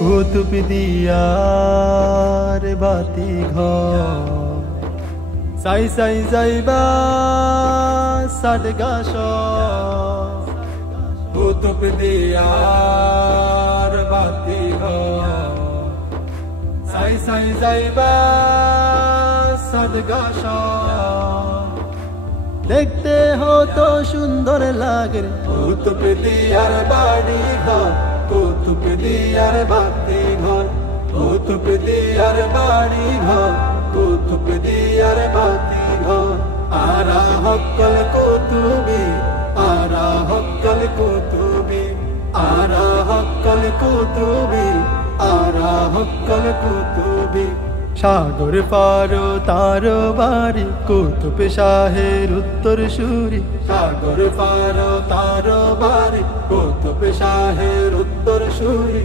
কুতুব দিয়ার বাতি ঘর সাই সাই যাইবা সাদগাশ কুতুব দিয়ার বাতি ঘর সাই সাই যাইবা সাদগাশ দেখতে হতো সুন্দর লাগে কুতুব দিয়ার বাড়ি ঘর কুতুব দিয়ার বাতি ঘর কুতুব দিয়ার বাড়ি ঘর কুতুব দিয়ার বাতি ঘর আরা হক্কল কুতুবি আরা হক্কল কুতুবি আরা হক্কল কুতুবি আরা হক্কল কুতুবি সাগর পারো তার বাড়ি কুতুব শাহের উত্তর সুরি সাগর পারো তার বাড়ি কুতুব শাহের উত্তর সুরি।